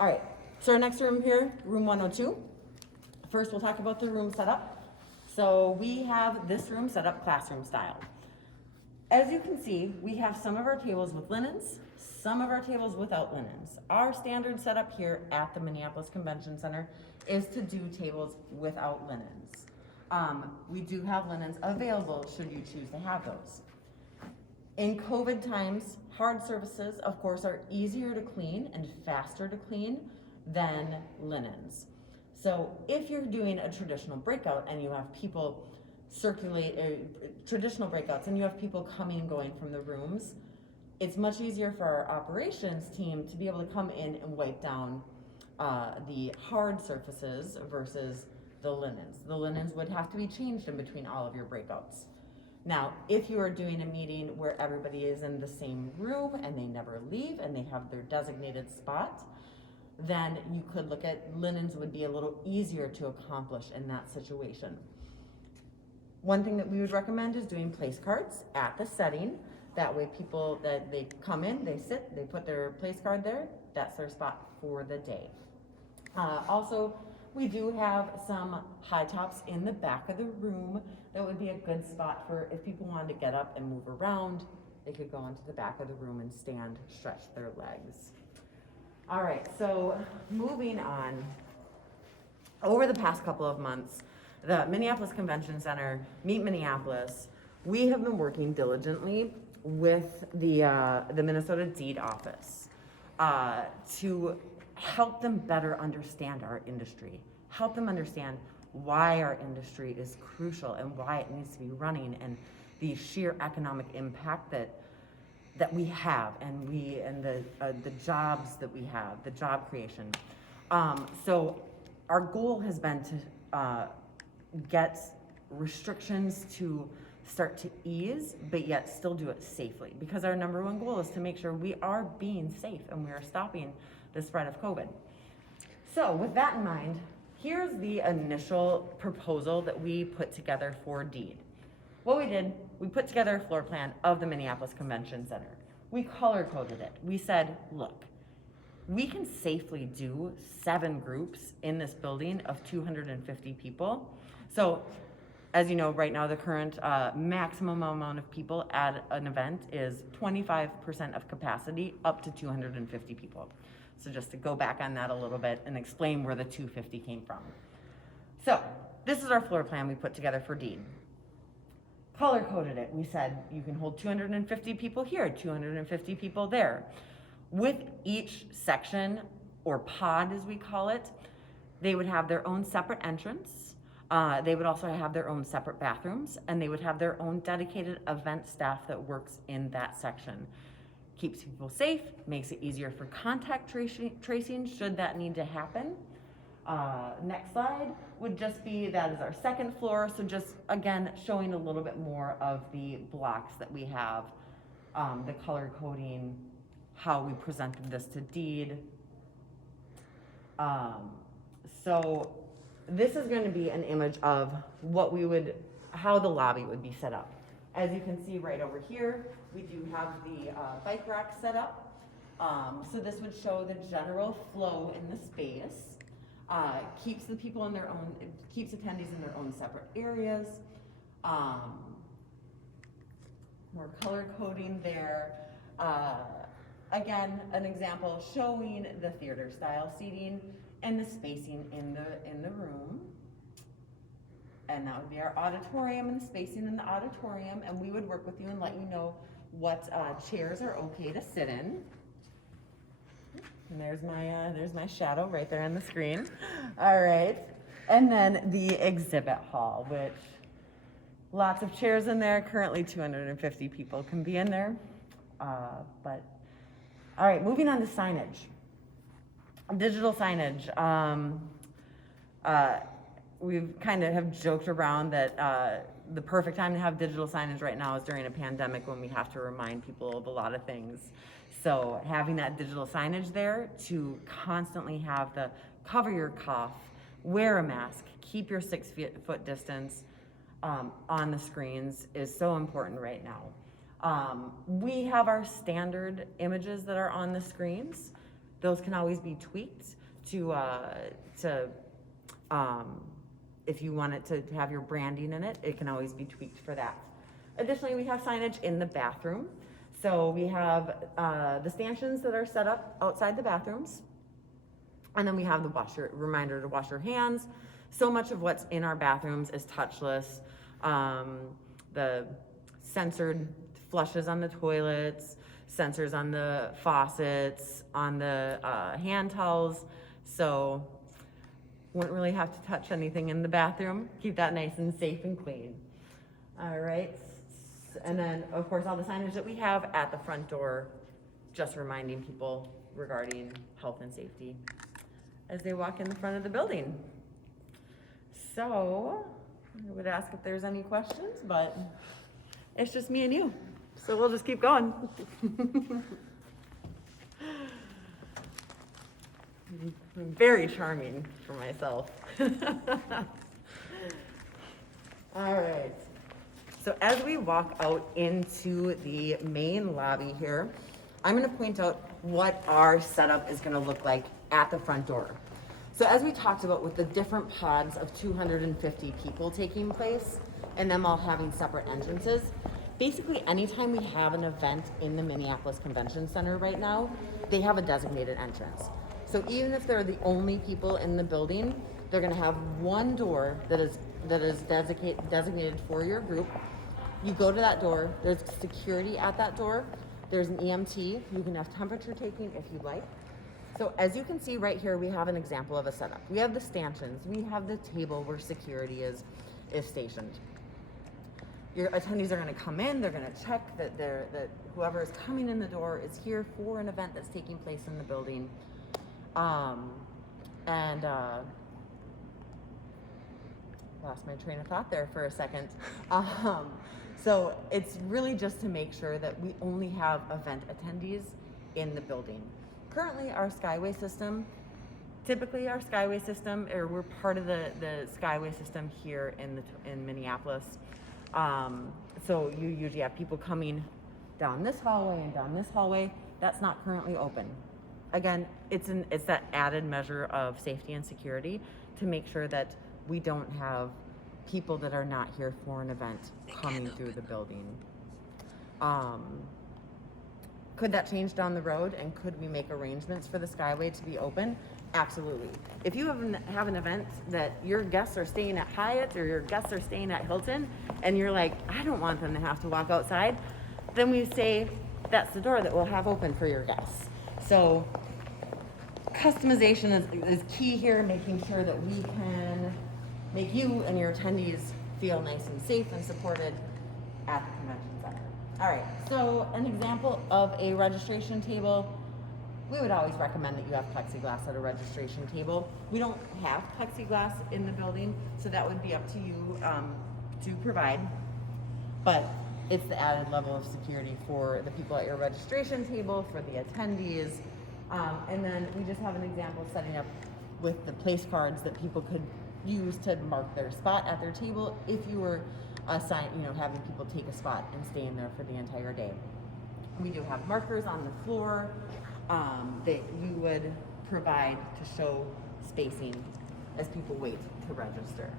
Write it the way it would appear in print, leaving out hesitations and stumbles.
All right, so our next room here, room 102. First, we'll talk about the room setup. So we have this room set up classroom style. As you can see, we have some of our tables with linens, some of our tables without linens. Our standard setup here at the Minneapolis Convention Center is to do tables without linens. We do have linens available should you choose to have those. In COVID times, hard surfaces, of course, are easier to clean and faster to clean than linens. So if you're doing a traditional breakout and you have people traditional breakouts and you have people coming and going from the rooms, it's much easier for our operations team to be able to come in and wipe down the hard surfaces versus the linens. The linens would have to be changed in between all of your breakouts. Now, if you are doing a meeting where everybody is in the same room and they never leave and they have their designated spot, then you could look at linens would be a little easier to accomplish in that situation. One thing that we would recommend is doing place cards at the setting. That way people, that they come in, they sit, they put their place card there, that's their spot for the day. Also, we do have some high tops in the back of the room that would be a good spot for if people wanted to get up and move around, they could go into the back of the room and stand, stretch their legs. All right, so moving on. Over the past couple of months, the Minneapolis Convention Center, Meet Minneapolis, we have been working diligently with the Minnesota Deed Office to help them better understand our industry, help them understand why our industry is crucial and why it needs to be running, and the sheer economic impact that we have, and the jobs that we have, the job creation. So our goal has been to get restrictions to start to ease, but yet still do it safely, because our number one goal is to make sure we are being safe and we are stopping the spread of COVID. So with that in mind, here's the initial proposal that we put together for Deed. What we did, we put together a floor plan of the Minneapolis Convention Center. We color coded it. We said, look, we can safely do 7 groups in this building of 250 people. So, as you know, right now the current maximum amount of people at an event is 25% of capacity up to 250 people. So just to go back on that a little bit and explain where the 250 came from. So, this is our floor plan we put together for Deed. Color coded it. We said you can hold 250 people here, 250 people there. With each section, or pod as we call it, they would have their own separate entrance. They would also have their own separate bathrooms, and they would have their own dedicated event staff that works in that section. Keeps people safe, makes it easier for contact tracing should that need to happen. Next slide would just be, that is our second floor. So just again, showing a little bit more of the blocks that we have, the color coding, how we presented this to Deed. So this is going to be an image of how the lobby would be set up. As you can see right over here, we do have the bike rack set up. So this would show the general flow in the space. Keeps the people in their own, it keeps attendees in their own separate areas. More color coding there. Again, an example showing the theater style seating and the spacing in the room. And that would be our auditorium and the spacing in the auditorium. And we would work with you and let you know what chairs are okay to sit in. And there's my shadow right there on the screen. All right. And then the exhibit hall, which lots of chairs in there. Currently 250 people can be in there. But all right, moving on to signage. Digital signage. We've kind of have joked around that the perfect time to have digital signage right now is during a pandemic when we have to remind people of a lot of things. So having that digital signage there to constantly have the cover your cough, wear a mask, keep your 6 foot distance on the screens is so important right now. We have our standard images that are on the screens. those can always be tweaked to if you want it to have your branding in it, it can always be tweaked for that. Additionally, we have signage in the bathroom. So we have the stanchions that are set up outside the bathrooms. And then we have the reminder to wash your hands. So much of what's in our bathrooms is touchless. The censored flushes on the toilets, sensors on the faucets, on the hand towels. So wouldn't really have to touch anything in the bathroom. Keep that nice and safe and clean. All right. And then, of course, all the signage that we have at the front door, just reminding people regarding health and safety as they walk in the front of the building. So I would ask if there's any questions, but it's just me and you. So we'll just keep going. I'm very charming for myself. All right. So as we walk out into the main lobby here, I'm going to point out what our setup is going to look like at the front door. So as we talked about with the different pods of 250 people taking place and them all having separate entrances, basically anytime we have an event in the Minneapolis Convention Center right now, they have a designated entrance. So even if they're the only people in the building, they're going to have one door that is designated for your group. You go to that door, there's security at that door, there's an EMT, you can have temperature taking if you like. So as you can see right here, we have an example of a setup. We have the stanchions, we have the table where security is stationed. Your attendees are going to come in, they're going to check that whoever is coming in the door is here for an event that's taking place in the building. Lost my train of thought there for a second. So it's really just to make sure that we only have event attendees in the building. Currently, our Skyway system, or we're part of the Skyway system here in Minneapolis. So you usually have people coming down this hallway and down this hallway. That's not currently open. Again, it's that added measure of safety and security to make sure that we don't have people that are not here for an event coming through the building. Could that change down the road, and could we make arrangements for the Skyway to be open? Absolutely. If you have an event that your guests are staying at Hyatt or your guests are staying at Hilton, and you're like, I don't want them to have to walk outside, then we say that's the door that we'll have open for your guests. So customization is key here, making sure that we can make you and your attendees feel nice and safe and supported at the convention center. All right, so an example of a registration table, we would always recommend that you have plexiglass at a registration table. We don't have plexiglass in the building, so that would be up to you to provide, but it's the added level of security for the people at your registration table, for the attendees, and then we just have an example setting up with the place cards that people could use to mark their spot at their table if you were having people take a spot and stay in there for the entire day. We do have markers on the floor that you would provide to show spacing as people wait to register.